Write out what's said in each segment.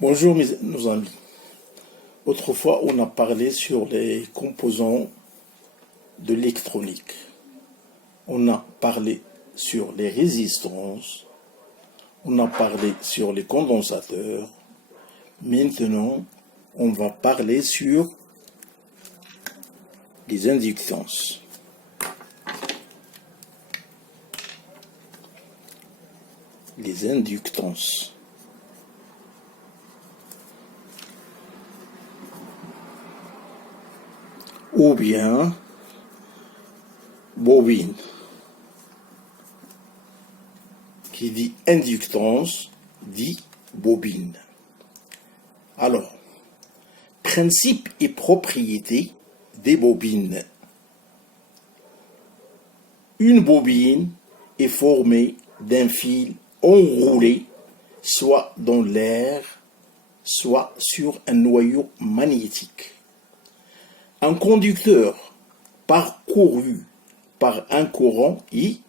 Bonjour nos amis. Autrefois, on a parlé sur les composants de l'électronique. On a parlé sur les résistances. On a parlé sur les condensateurs. Maintenant, on va parler sur les inductances. Les inductances. Ou bien bobine. Qui dit inductance dit bobine. Alors, principe et propriété des bobines. Une bobine est formée d'un fil enroulé soit dans l'air, soit sur un noyau magnétique. Un conducteur parcouru par un courant I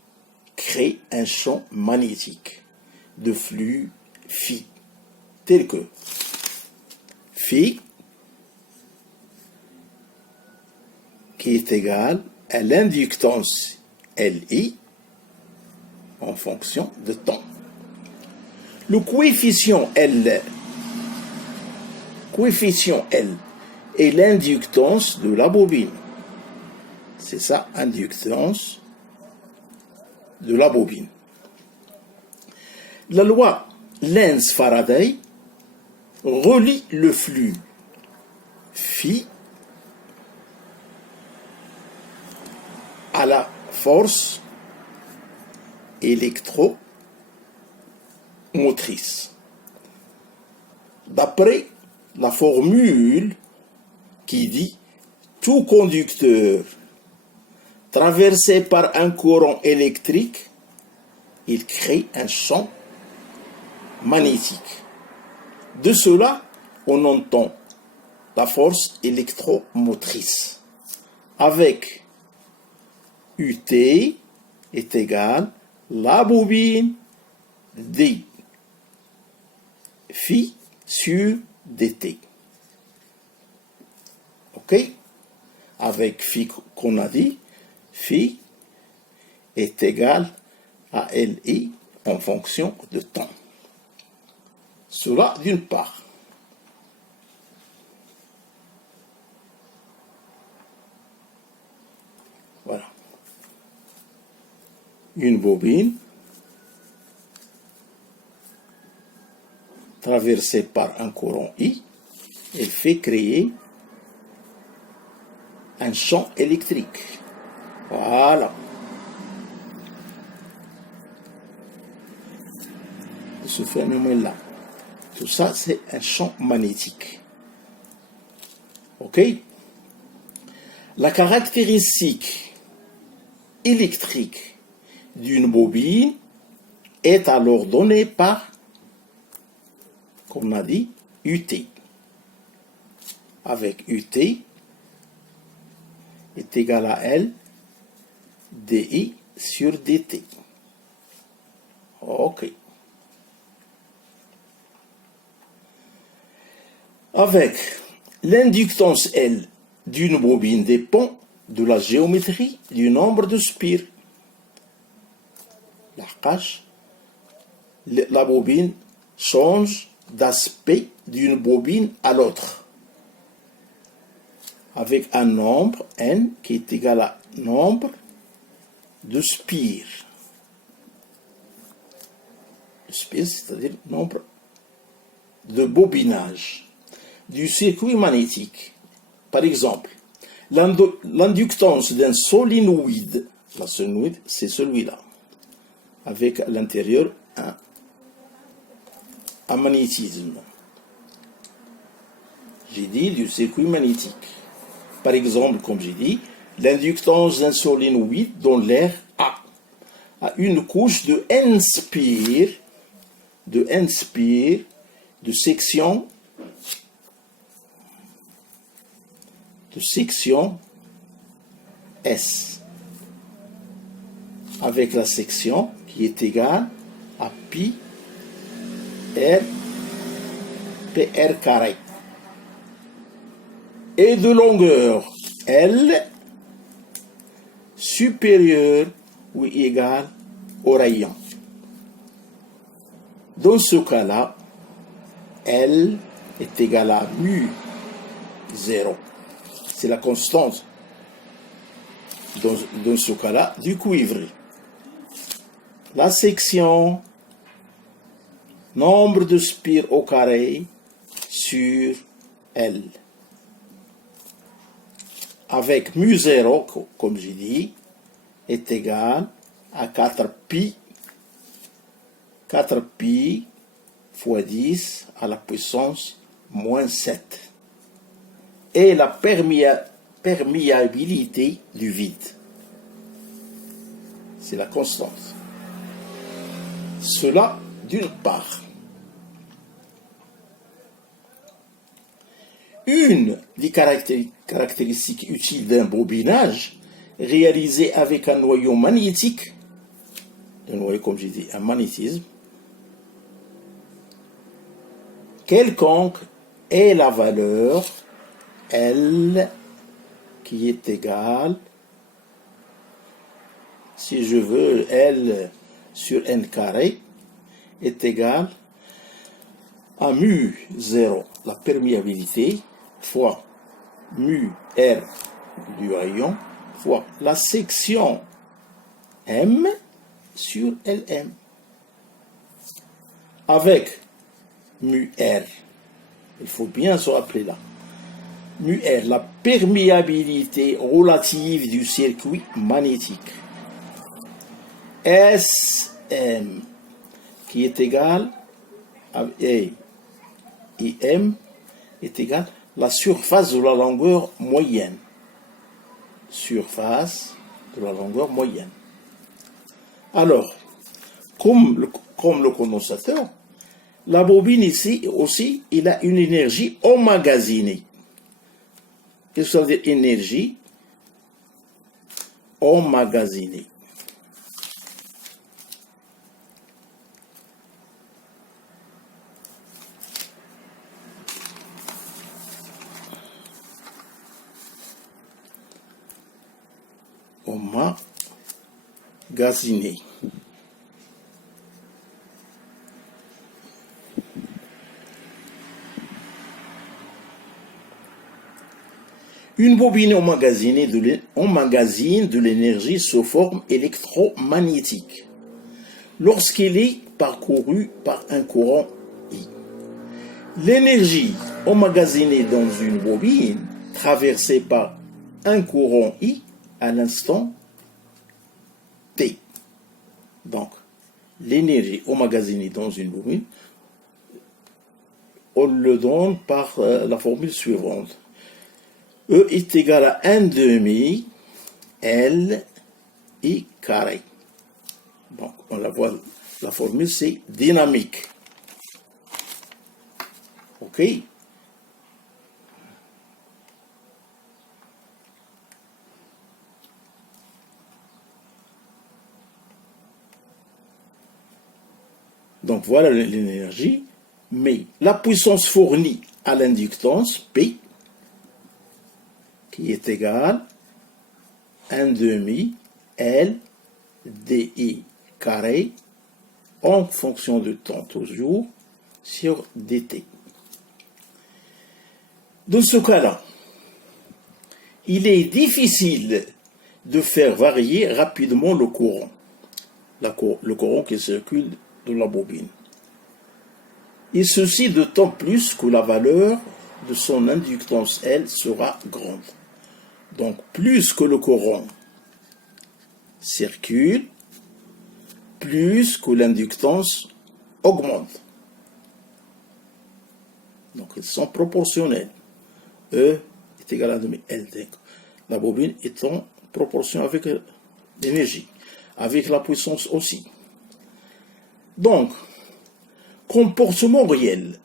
crée un champ magnétique de flux phi, tel que phi qui est égal à l'inductance Li en fonction de temps. Le coefficient L est l'inductance de la bobine. C'est ça, inductance de la bobine. La loi Lenz-Faraday relie le flux phi à la force électromotrice. D'après la formule qui dit tout conducteur traversé par un courant électrique, il crée un champ magnétique. De cela, on entend la force électromotrice avec UT est égal la bobine D phi sur dt. Ok? Avec phi qu'on a dit, phi est égal à Li en fonction de temps. Cela d'une part. Voilà. Une bobine traversée par un courant I, elle fait créer un champ électrique. Voilà. Ce phénomène-là. Tout ça, c'est un champ magnétique. OK? La caractéristique électrique d'une bobine est alors donnée par, comme on a dit, UT. Avec UT est égal à L dI sur dt. OK. Avec l'inductance L d'une bobine dépend de la géométrie du nombre de spires. La bobine change d'aspect d'une bobine à l'autre avec un nombre n qui est égal à nombre de spires. Le spire, c'est-à-dire nombre de bobinages du circuit magnétique. Par exemple, l'inductance d'un solénoïde, la solénoïde, c'est celui-là, avec à l'intérieur un magnétisme. J'ai dit du circuit magnétique. Par exemple, comme j'ai dit, l'inductance d'un solénoïde dans l'air A une couche de n spires, de section S, avec la section qui est égale à pi r PR carré, et de longueur L supérieure ou égale au rayon. Dans ce cas-là, L est égal à mu 0. C'est la constante, dans ce cas-là, du cuivre. La section nombre de spires au carré sur L. Avec mu 0, comme j'ai dit, est égal à 4pi fois 10 à la puissance moins 7. Et la perméabilité du vide. C'est la constante. Cela d'une part. Une des caractéristiques utiles d'un bobinage réalisé avec un noyau magnétique, un noyau, comme j'ai dit, un magnétisme, quelconque est la valeur L qui est égale, si je veux, L sur n carré est égal à mu 0, la perméabilité, fois mu R du rayon, fois la section M sur Lm. Avec mu R, il faut bien se rappeler là, mu R, la perméabilité relative du circuit magnétique. Sm, qui est égal à M est égal à la surface de la longueur moyenne. Surface de la longueur moyenne. Alors, comme le condensateur, la bobine ici aussi, il a une énergie emmagasinée. Qu'est-ce que ça veut dire énergie emmagasinée? Emmagasiné. Une bobine emmagasine de l'énergie sous forme électromagnétique lorsqu'elle est parcourue par un courant I. L'énergie emmagasinée dans une bobine traversée par un courant I à l'instant T. Donc, l'énergie emmagasinée dans une bobine, on le donne par la formule suivante. E est égal à 1/2 L I carré. Donc, on la voit, la formule c'est dynamique. OK? Donc voilà l'énergie, mais la puissance fournie à l'inductance, P, qui est égale à 1/2 L dI carré en fonction de temps toujours sur dt. Dans ce cas-là, il est difficile de faire varier rapidement le courant, le courant qui circule de la bobine. Et ceci d'autant plus que la valeur de son inductance L sera grande. Donc plus que le courant circule, plus que l'inductance augmente. Donc ils sont proportionnels. E est égal à demi L. La bobine est en proportion avec l'énergie, avec la puissance aussi. Donc, comportement réel.